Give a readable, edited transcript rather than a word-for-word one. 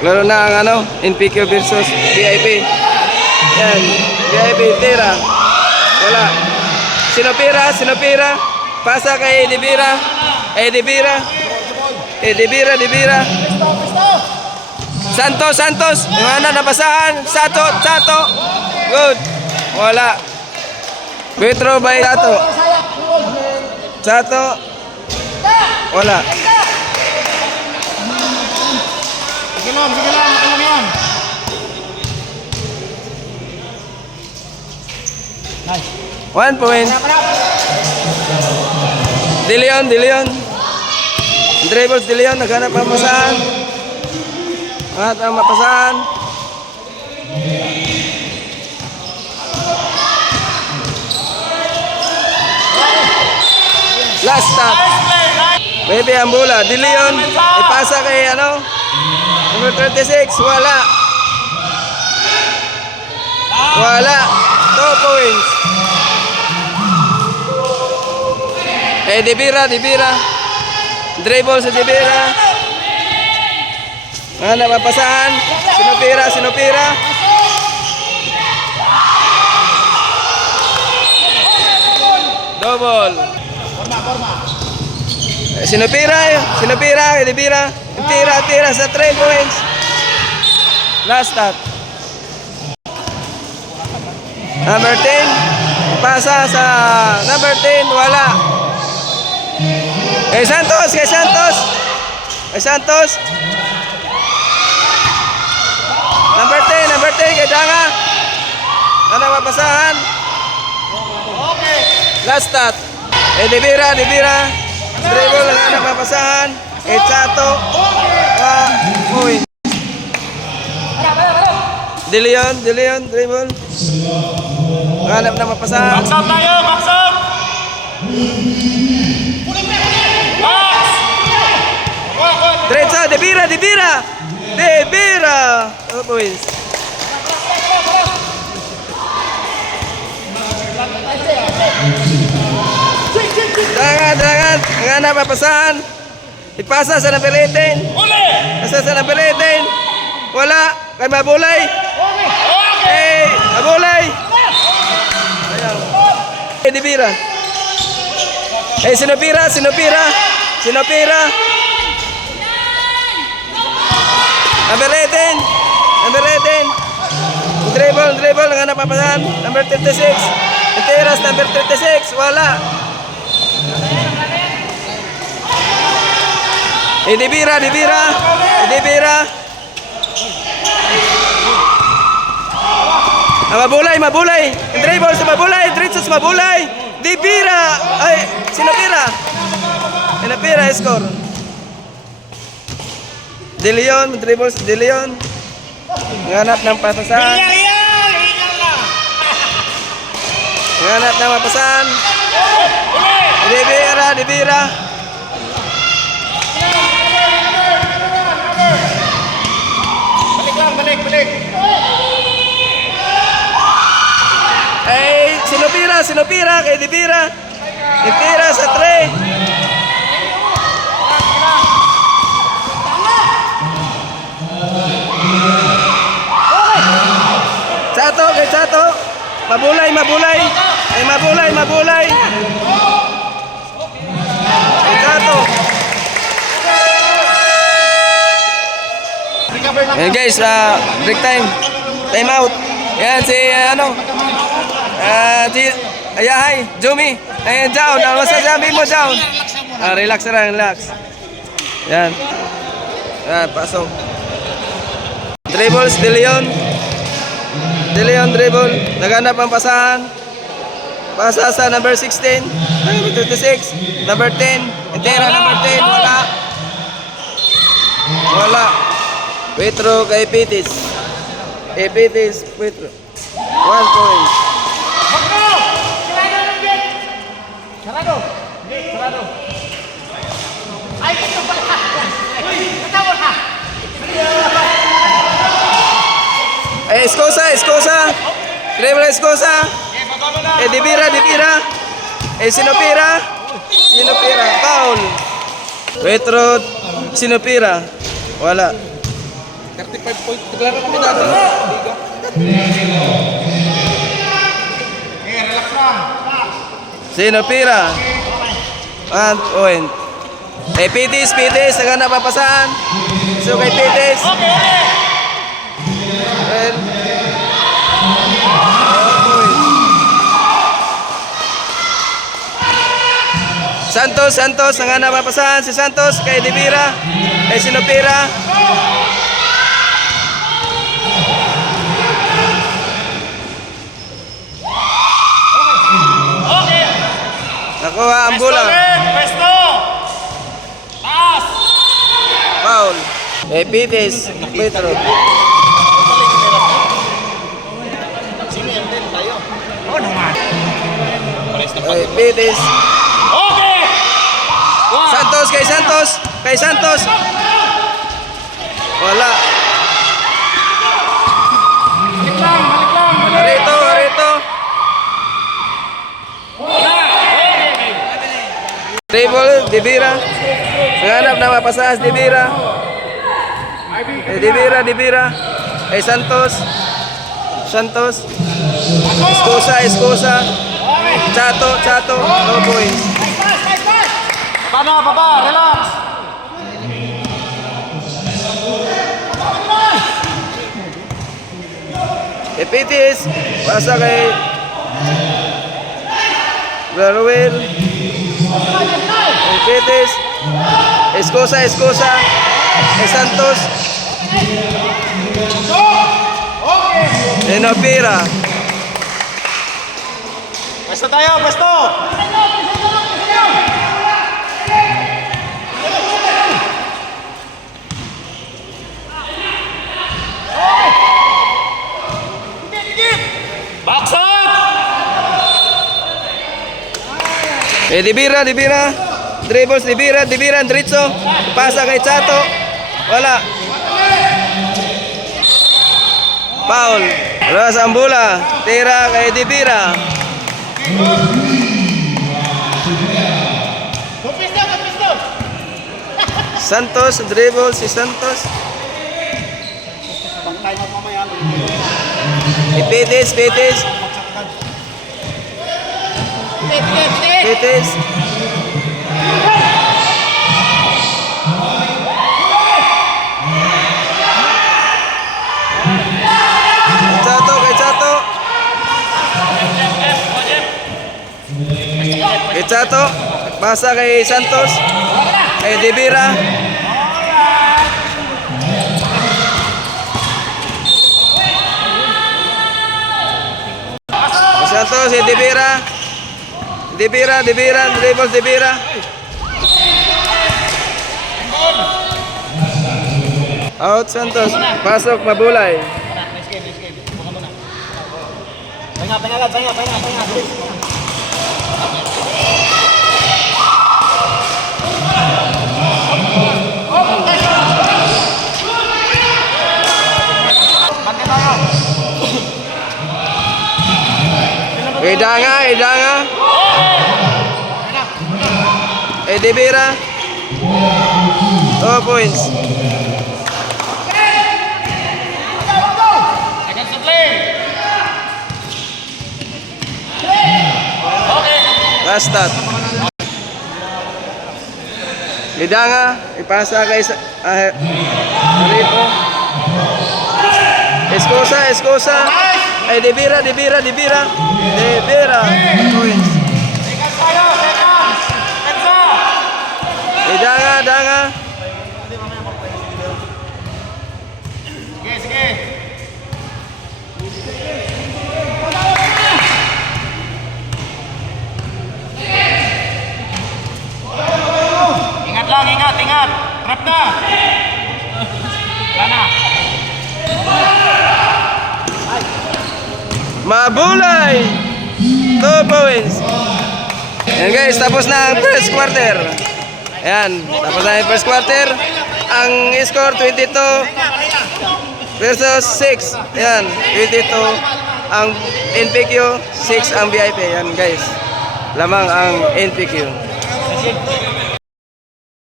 Laro na ang ano, NPQ versus VIP. Yan, VIP tira. Wala. Sinopira. Pasa kay Edibira. Edibira. Santos. Yung nabasahan. Sato. Good. Wala. Petro by Sato. Wala. Sige lang yan. Nice. 1 point. De Leon. Dribbles De Leon, naghanap ang mapasahan. At ang mapasahan. Last stop. Baby ang bola. De Leon, ipasa kay number 36. Wala. 2 points. Dibira. Dribble sa Dibira. Napapasahan. Sinopira. Double. Sinopira. Dibira. Tira sa 3 points. Last stop. Number 10. Pasa sa number 10. Wala. Kay Santos. Number 10 kay Danga. Mapasahan. Okay. Last stop. Dibira. Dribble mapasahan. Sato. Point. De Leon, dribble. Hanap na mapasahan. Box up! Diretso, Dibira. 2 points. Dangan. Ang napapasahan. Ipasa sa number 18. Pasa sa number 18. Wala. Kay Mabulay. Mabulay. Dibira. Sinopira. Number 18. Dribble. Ang napapasahan. Number 36. Interas, number 36. Wala. Dibira. Mabulay. Dribble sa Mabulay. Diretso sa Mabulay. Dibira. Sinopira. Score. De Leon. Dribble sa De Leon. Nganap ng pasasan. Nganap ng mapasan. Dibira. Balik. Sinopira kay Dibira. Itira sa 3. Sato. Mabulay. Sato. Ayan guys, break time. Time out. Ayan si Ayahay, Jumi. Ayan, down. Ano masasabi mo, down? Relax. Yan. Pasok. Dribbles, De Leon, dribble. Naghanap ang pasahan. Pasa sa number 16. Number 26. Number 10. Entera, number 10. Wala. Petro kay Pitis. Petro. 1 point. Sarado. Ay, ito pala. Katawal ha. Escosa. Dribble Escosa. Dibira. Sinopira. Foul. Petro, Sinopira. Wala. 35 point. Deklaro kami na. Liga. Sino pira? 1 point. Pitis, saka napapasahan. So kay Pitis. Well, 1 point. Santos, nga napapasahan si Santos kay Divira. Kay sino pira? Nakuha ang bola. Pwesto! Taas! Foul. Pitis, Petro. Oo naman. Pitis. Okay! Santos kay Santos. Kay Santos. Wala. Balik lang. Arito. Dribble, Divira. Nanganap na mapasahas, Divira. Divira. Kay Santos. Escosa. Chato. 2 points. Baba, relax. Pitis. Pasa kay Garuel. Pitis. Escosa. Kay Santos. Pira. Pwesto tayo, pwesto! Baksat! Divira. Dribbles, Divira, Andrizzo. Pasa kay Chato. Wala. Foul. Wala sa bola. Tira kay Divira. Santos, dribble si Santos. Pitis. Kay Chato. Pasa kay Santos. Kay Divira. Santos, Divira, dribbles Divira. Out Santos, pasok Mabulay. Pahinga. Idanga. Divira. 2 points. Seconds to play. Okay. Last start. Idanga, ipasa kay Rito. Escosa. Divira. Points. Seconds tayo, seconds. Pensa. Idanga. Sige. Ingat. Trap na. Sana. Mabulay! 2 points. Yan guys, tapos na ang first quarter. Ayan, tapos na ang first quarter. Ang score 22 versus 6. Ayan, 22 ang NPQ, 6 ang VIP. Ayan guys, lamang ang NPQ.